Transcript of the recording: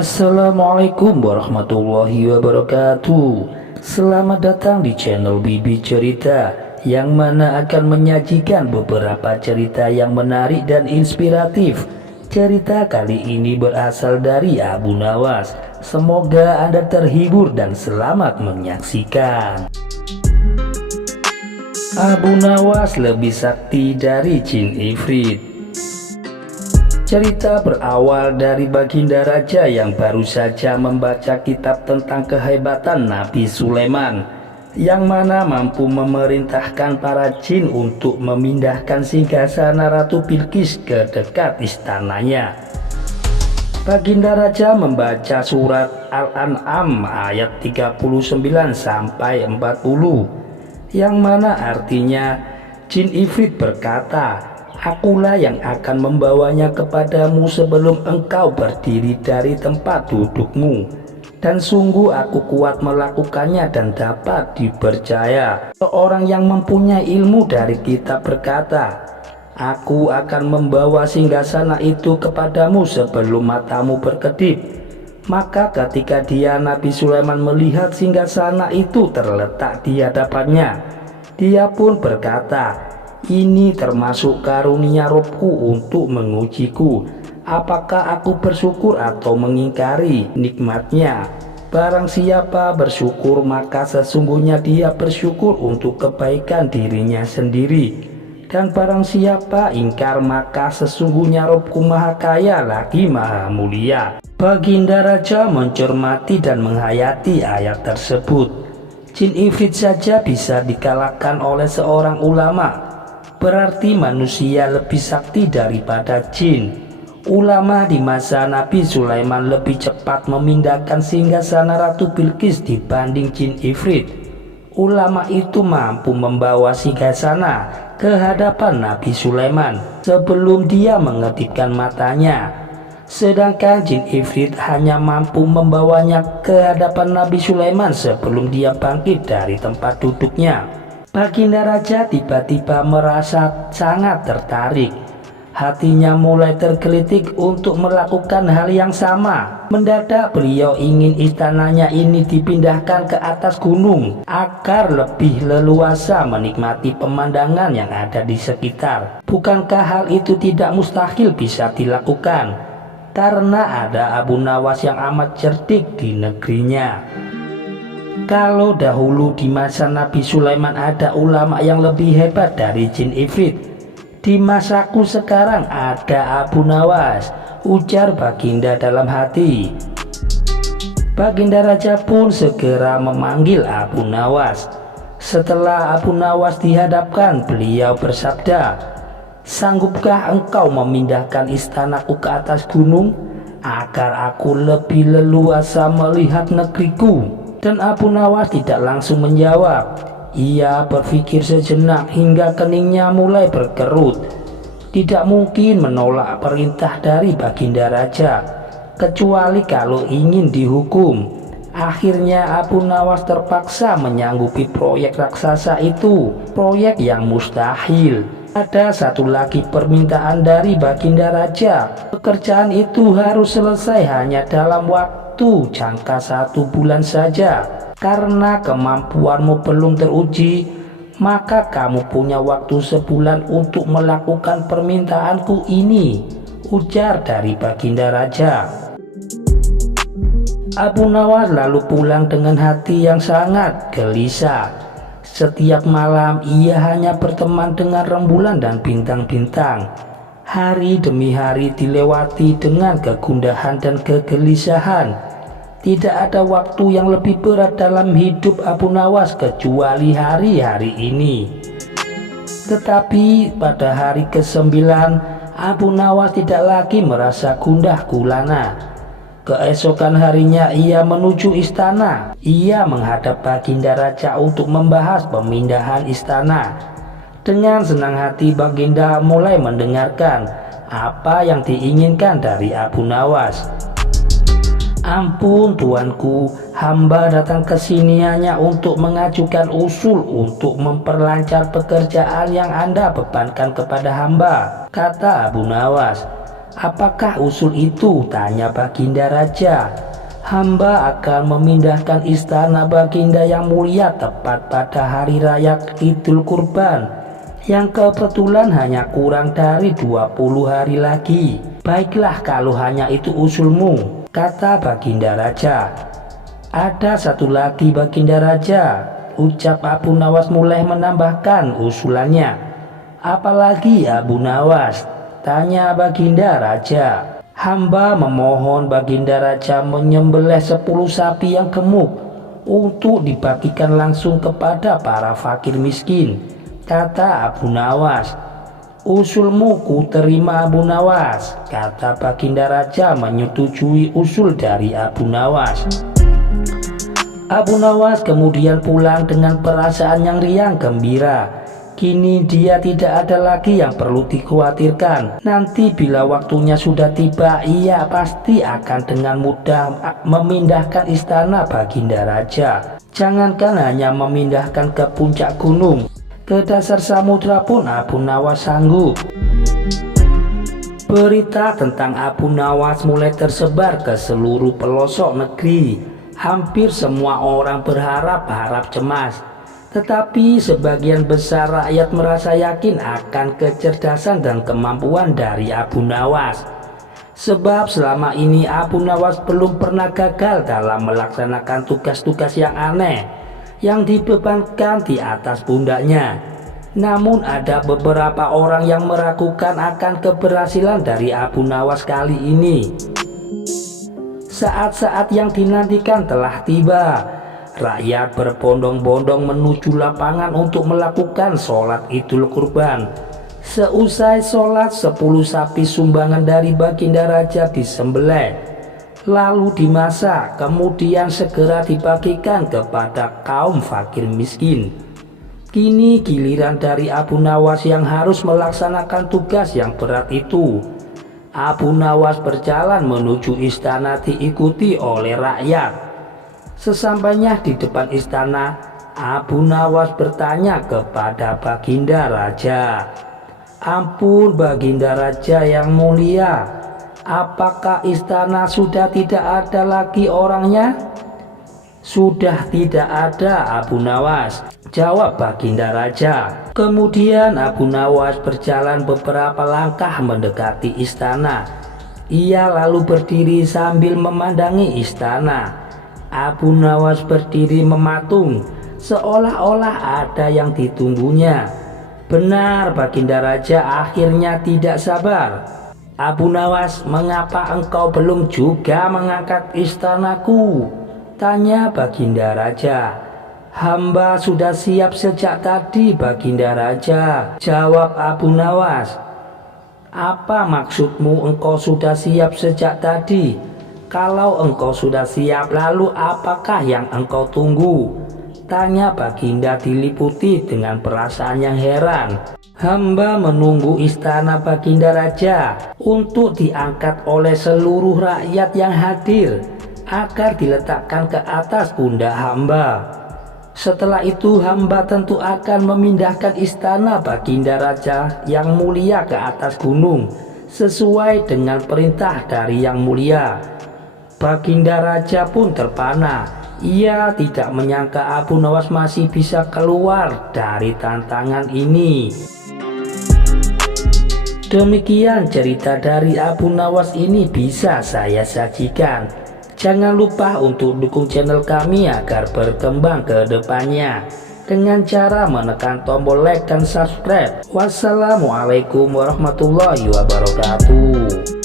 Assalamualaikum warahmatullahi wabarakatuh. Selamat datang di channel Bibi Cerita, yang mana akan menyajikan beberapa cerita yang menarik dan inspiratif. Cerita kali ini berasal dari Abu Nawas. Semoga Anda terhibur dan selamat menyaksikan. Abu Nawas lebih sakti dari jin ifrit. Cerita berawal dari Baginda Raja yang baru saja membaca kitab tentang kehebatan Nabi Sulaiman, yang mana mampu memerintahkan para jin untuk memindahkan singgasana Ratu Bilqis ke dekat istananya. Baginda Raja membaca surat Al-An'am ayat 39 sampai 40, yang mana artinya jin ifrit berkata, "Akulah yang akan membawanya kepadamu sebelum engkau berdiri dari tempat dudukmu. Dan sungguh aku kuat melakukannya dan dapat dipercaya." Seorang yang mempunyai ilmu dari kitab berkata, "Aku akan membawa singgasana itu kepadamu sebelum matamu berkedip." Maka ketika Nabi Sulaiman melihat singgasana itu terletak di hadapannya, dia pun berkata, "Ini termasuk karunia Robku untuk mengujiku, apakah aku bersyukur atau mengingkari nikmatnya. Barang siapa bersyukur maka sesungguhnya dia bersyukur untuk kebaikan dirinya sendiri. Dan barang siapa ingkar maka sesungguhnya Robku maha kaya lagi maha mulia." Baginda Raja mencermati dan menghayati ayat tersebut. Jin ifrit saja bisa dikalahkan oleh seorang ulama, berarti manusia lebih sakti daripada jin. Ulama di masa Nabi Sulaiman lebih cepat memindahkan singgasana Ratu Bilqis dibanding jin ifrit. Ulama itu mampu membawa singgasana ke hadapan Nabi Sulaiman sebelum dia mengedipkan matanya. Sedangkan jin ifrit hanya mampu membawanya ke hadapan Nabi Sulaiman sebelum dia bangkit dari tempat duduknya. Baginda Raja tiba-tiba merasa sangat tertarik. Hatinya mulai tergelitik untuk melakukan hal yang sama. Mendadak beliau ingin istananya ini dipindahkan ke atas gunung agar lebih leluasa menikmati pemandangan yang ada di sekitar. Bukankah hal itu tidak mustahil bisa dilakukan? Karena ada Abu Nawas yang amat cerdik di negerinya. Kalau dahulu di masa Nabi Sulaiman ada ulama yang lebih hebat dari jin ifrit, di masaku sekarang ada Abu Nawas, ujar Baginda dalam hati. Baginda Raja pun segera memanggil Abu Nawas. Setelah Abu Nawas dihadapkan, beliau bersabda, "Sanggupkah engkau memindahkan istanaku ke atas gunung agar aku lebih leluasa melihat negeriku?" Dan Abu Nawas tidak langsung menjawab. Ia berpikir sejenak hingga keningnya mulai berkerut. Tidak mungkin menolak perintah dari Baginda Raja, kecuali kalau ingin dihukum. Akhirnya Abu Nawas terpaksa menyanggupi proyek raksasa itu, proyek yang mustahil. Ada satu lagi permintaan dari Baginda Raja. Pekerjaan itu harus selesai hanya dalam waktu jangka 1 bulan saja. Karena kemampuanmu belum teruji, maka kamu punya waktu sebulan untuk melakukan permintaanku ini, ujar dari Baginda Raja. Abu Nawas lalu pulang dengan hati yang sangat gelisah. Setiap malam ia hanya berteman dengan rembulan dan bintang-bintang. Hari demi hari dilewati dengan kegundahan dan kegelisahan. Tidak ada waktu yang lebih berat dalam hidup Abu Nawas kecuali hari-hari ini. Tetapi pada hari ke-9, Abu Nawas tidak lagi merasa gundah gulana. Keesokan harinya ia menuju istana. Ia menghadap Baginda Raja untuk membahas pemindahan istana. Dengan senang hati Baginda mulai mendengarkan apa yang diinginkan dari Abu Nawas. "Ampun tuanku, hamba datang ke sini hanya untuk mengajukan usul untuk memperlancar pekerjaan yang Anda bebankan kepada hamba," kata Abu Nawas. Apakah usul itu? Tanya Baginda Raja. Hamba akan memindahkan istana Baginda yang mulia tepat pada hari raya Idul Kurban, yang kebetulan hanya kurang dari 20 hari lagi. Baiklah kalau hanya itu usulmu, kata Baginda Raja. Ada satu lagi Baginda Raja, ucap Abu Nawas mulai menambahkan usulannya. Apalagi Abu Nawas? Tanya Baginda Raja. Hamba memohon Baginda Raja menyembelih 10 sapi yang gemuk untuk dibagikan langsung kepada para fakir miskin, kata Abu Nawas. Usulmu ku terima Abu Nawas, kata Baginda Raja menyetujui usul dari Abu Nawas. Abu Nawas kemudian pulang dengan perasaan yang riang gembira. Kini dia tidak ada lagi yang perlu dikhawatirkan. Nanti bila waktunya sudah tiba, ia pasti akan dengan mudah memindahkan istana Baginda Raja. Jangankan hanya memindahkan ke puncak gunung, ke dasar samudra pun Abu Nawas sanggup. Berita tentang Abu Nawas mulai tersebar ke seluruh pelosok negeri. Hampir semua orang berharap cemas. Tetapi sebagian besar rakyat merasa yakin akan kecerdasan dan kemampuan dari Abu Nawas. Sebab selama ini Abu Nawas belum pernah gagal dalam melaksanakan tugas-tugas yang aneh yang dibebankan di atas pundaknya. Namun ada beberapa orang yang meragukan akan keberhasilan dari Abu Nawas kali ini. Saat-saat yang dinantikan telah tiba. Rakyat berbondong-bondong menuju lapangan untuk melakukan sholat Idul Kurban. Seusai sholat, 10 sapi sumbangan dari Baginda Raja disembelih, lalu dimasak, kemudian segera dibagikan kepada kaum fakir miskin. Kini giliran dari Abu Nawas yang harus melaksanakan tugas yang berat itu. Abu Nawas berjalan menuju istana diikuti oleh rakyat. Sesampainya di depan istana, Abu Nawas bertanya kepada Baginda Raja. Ampun Baginda Raja yang mulia, apakah istana sudah tidak ada lagi orangnya? Sudah tidak ada Abu Nawas, jawab Baginda Raja. Kemudian Abu Nawas berjalan beberapa langkah mendekati istana. Ia lalu berdiri sambil memandangi istana. Abu Nawas berdiri mematung, seolah-olah ada yang ditunggunya. Benar, Baginda Raja akhirnya tidak sabar. Abu Nawas, mengapa engkau belum juga mengangkat istanaku? Tanya Baginda Raja. Hamba sudah siap sejak tadi Baginda Raja, jawab Abu Nawas. Apa maksudmu engkau sudah siap sejak tadi? Kalau engkau sudah siap, lalu apakah yang engkau tunggu? Tanya Baginda diliputi dengan perasaan yang heran. Hamba menunggu istana Baginda Raja untuk diangkat oleh seluruh rakyat yang hadir agar diletakkan ke atas pundak hamba. Setelah itu hamba tentu akan memindahkan istana Baginda Raja yang mulia ke atas gunung sesuai dengan perintah dari yang mulia. Baginda Raja pun terpana. Ia tidak menyangka Abu Nawas masih bisa keluar dari tantangan ini. Demikian cerita dari Abu Nawas ini bisa saya sajikan. Jangan lupa untuk dukung channel kami agar berkembang ke depannya dengan cara menekan tombol like dan subscribe. Wassalamualaikum warahmatullahi wabarakatuh.